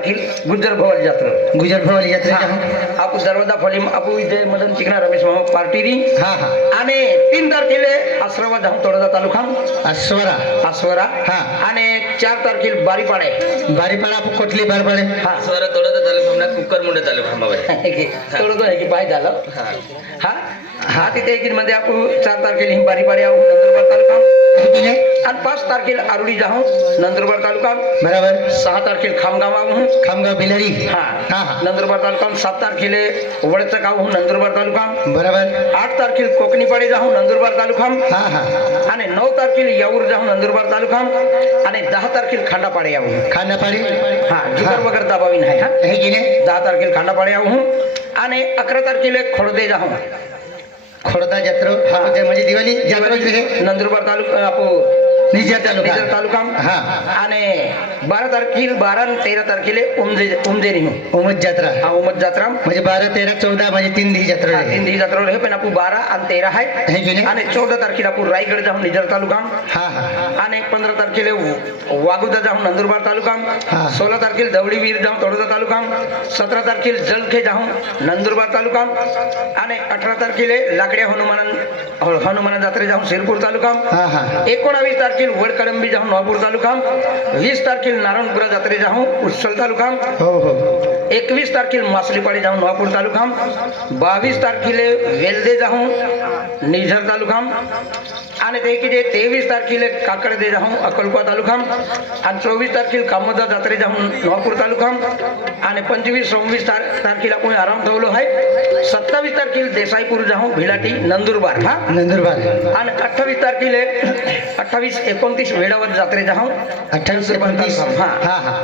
तारखेल गुजर भवाली यात्रा गुजर भवाली यात्रा आपू दरवाजा फलीम आपू विजय मदन चिकना रमेश मामा पार्टी री हा हा आणि 3 तारखेले आश्रवा जाऊन तोडा तालुका अस्वरा आश्वरा हा. आणि 4 तारखेल बारीपाडे बारीपाडा कोटली बारपाडे हा स्वरा तोडा तालुका म्हणा कुकर मुंडे तालुका बाबा तोडतो आहे की बाय झालं हा हा हा तिथे एक मध्ये आपण 4 तारखेला ही बारीपाडे आहो नंदुरबार तालुका आणि 5 तारखेला आरुडी जाऊ नंदुरबार तालुका बराबर 6 तारखेला खामगाव आहो खामगाव बिलारी हा हा हा नंदुरबार तालुका 7 तारखेला वडचं गाव नंदुरबार तालुका बराबर 8 तारखेला कोकणीपाडे जाऊ नंदुरबार तालुका हा हा आणि 9 तारखेला याऊर जाऊ नंदुरबार तालुका आणि 10 तारखेला खांडापाडे याऊ खांडापाडी हा जुगार वगैरे दाबावी नाही हा हे की नाही 10 तारखेला खांडापाडे याऊ आणि 11 तारखेला खोडदे जाऊ खोडदा जत्रा हा म्हणजे दिवाळी जत्रा आहे नंदुरबार तालुका आपो निजर तालुका निजर तालुका हा आणि 12 तारखेला 12 आणि 13 तारखेला उमदेरी उमद जत्रा हा उमद जत्रा म्हणजे 12 13 14 म्हणजे 3 दिवस जत्रा आहे हिंदी जत्रा आहे पण आपण 12 आणि 13 आहे हे की नाही आणि 14 तारखेला आपण रायगड जाऊन निजर तालुका हा हा आणि 15 तारखेला वागुदा जाऊन नंदुरबार तालुका हा. 16 तारखेला दवडीवीर जाऊन तोडोदा तालुका 17 तारखेला जलखे जाऊन नंदुरबार तालुका आणि 18 तारखेला लाकड्या हनुमान जत्रे जाऊन शिरपूर तालुका हा हा 19 तारखेला वडकडंबी जाऊन नवापूर तालुका 20 तारखेला नारायणपुरा जत्रे जाऊन उस्सल तालुका हो हो 21 तारखेला मासलीपाडी जाऊन नवापूर तालुका 22 तारखेला वेल्दे जाऊन निझर तालुका आणि ते की 23 तारखेला काकडदे जाऊन अक्कलकोट तालुका आणि 24 तारखेला कामोदा जत्रे जाऊन नवापूर तालुका आणि 25 26 तारखेला आपण आराम ठेवलो आहे 27 तारखेला देसाईपूर जाऊन भिलाटी नंदुरबार हा नंदुरबार आणि 28 तारखेला 28 29 वेडावत जत्रे जाऊन 28 29 हा हा हा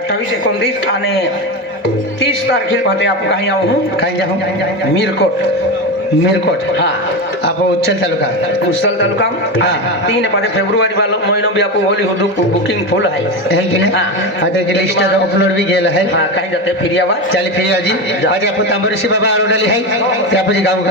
28 29 आणि 30 तारखेला पाहते आपण काही आहो काय जाऊ मीरकोट मिरकोट हा आप उच्चल तालुका उस्सल तालुका हा. 3 पाहते फेब्रुवारी वाला महीनो भी आपको होली हो बुकिंग फुल है हे की नाही हा. आता की लिस्ट अपलोड भी गेला आहे हा काही जाते फिरियावा चाली फिर्याजी आज आपण तांबरेशी बाबा आरोडाली आहे ते आपण गाव